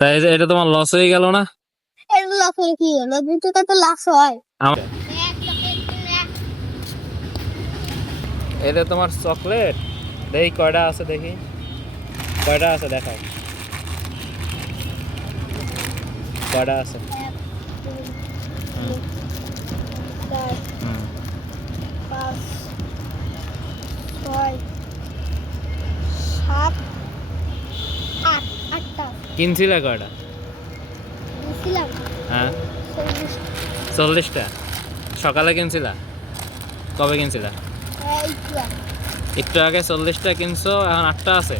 তাই এটা তোমার লস হয়ে গেল না? এর লস হয়ে কি হলো? 2 টাকা তো লস হয়। এটা তোমার চকলেট। দেখি কয়টা আছে, দেখি কয়টা আছে, দেখাও কয়টা আছে। 1 2 3 হুম 4 5 6 7 8 8টা কিনছিলে কয়টা? দিছিলাম হ্যাঁ 40 40টা। সকালে কিনছিলা? কবে কিনছিলা? এই তো একটু আগে 40টা কিনছো, এখন 8টা আছে।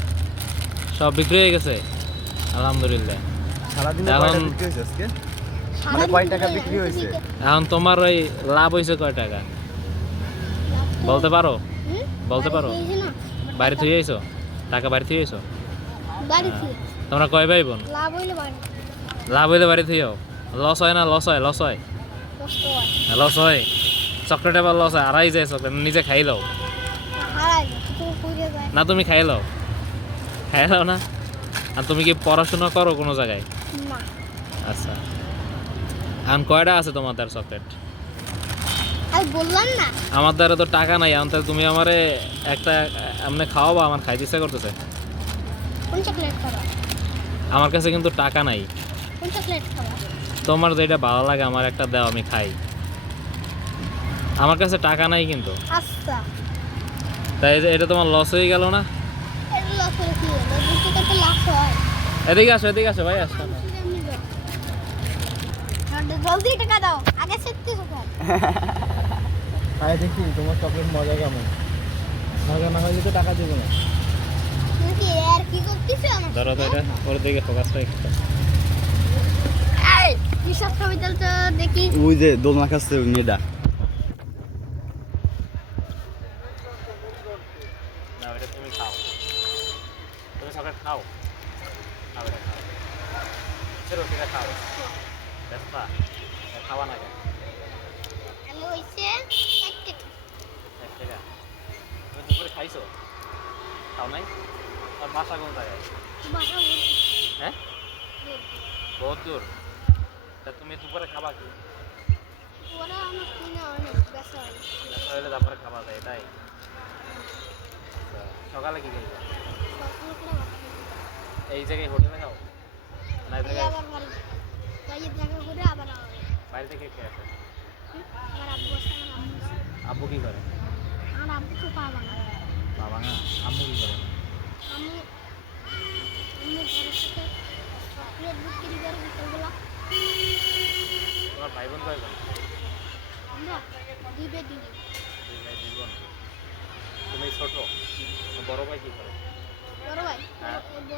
সব বিক্রি হয়ে গেছে আলহামদুলিল্লাহ। সারাদিনে এখন কয়টা বিক্রি হয়েছে আজকে? মানে কয় টাকা বিক্রি হয়েছে? এখন তোমার ওই লাভ হয়েছে কয় টাকা বলতে পারো? বলতে পারো? বাড়ি থেকে আইছো? টাকা বাড়ি থেকে আইছো? বাড়ি থেকে তোমরা কয় ভাই বোন? লাভ হইলে বাড়ি লাভ হইলে বাড়ি থেকে লস হয় না? লস হয়, লস হয়, কষ্ট হয় লস হয়। চকলেট এবার লস হয়, আড়াই যায় চকলেট, নিজে খাই লও হারাই তো কইরে যায় না? তুমি খাই লও, খাই লও না? আর তুমি কি পড়াশোনা করো কোনো জায়গায়? না আচ্ছা, এখন কয়টা আছে তোমার দ্বার চকলেট? আমি বললাম না আমার দ্বারা তো টাকা নাই, এখন তাহলে তুমি আমারে একটা এমনি খাওয়াবা? আমার খাইতে ইচ্ছা করতেছে। কোন চকলেট খাবা আমার কাছে কিন্তু টাকা নাই। কোন চকলেট খাবা তোমার যেটা ভালো লাগে আমার একটা দাও, আমি খাই। আমার কাছে টাকা নাই কিন্তু। আচ্ছা তাই এটা তোমার লস হয়ে গেল না? এর লস হয়ে কি হলো? 2 টাকা তো লস হয়। এদিকে আসো, এদিকে আসো ভাই, আসো না। জলদি টাকা দাও, আগে সত্যি কথা। আয় দেখি তোমার চকলেট মজা কেমন। মজা না হলে তো টাকা দেবো না। তুমি কি আর কি করতেছো আমার? ধরো তো এটা, ওর দিকে ফোকাস করে একটু। এই হিসাব ছবি তো দেখি। ওই যে দোলনা খাচ্ছে মেয়েটা। না, এটা তুমি খাও, তুমি চকলেট খাও, খাও এটা খাও, চলো এটা খাও, দেখবা খাওয়া না কেন? আমি হইছে একটা 1 টাকা। তুমি দুপুরে খাইছো? খাও নাই? আর বাসা কোন জায়গায়? বাসা হ্যাঁ, বহুত দূর। তা তুমি দুপুরে খাবা কি? ওরা আমার কিনা অনেক বেশা হয়। দেখা হলে তারপরে খাওয়া যায়, তাই? আচ্ছা, সকালে কি খাইবা? সকালে করে এই জায়গায় হোটেলে খাও না? এই ভাত জায়গায় আবার বাড়ি বাইরে দেখা করে আবার বাইরে থেকে খেয়ে আসো? আমার আব্বু আছে, আমার আম্মু আছে। আব্বু কি করে? আমার আব্বু তো পাবা না। বাবা না, আম্মু কি করে? আমি ঘরের সাথে চকলেট বিক্রি করে বিকেলবেলা। তোমার ভাই বোন কয়জন? আমরা দিবে দিবে দুই ভাই দুই বোন। তুমি ছোট? বড় ভাই কি করে? বড় ভাই হ্যাঁ। বড়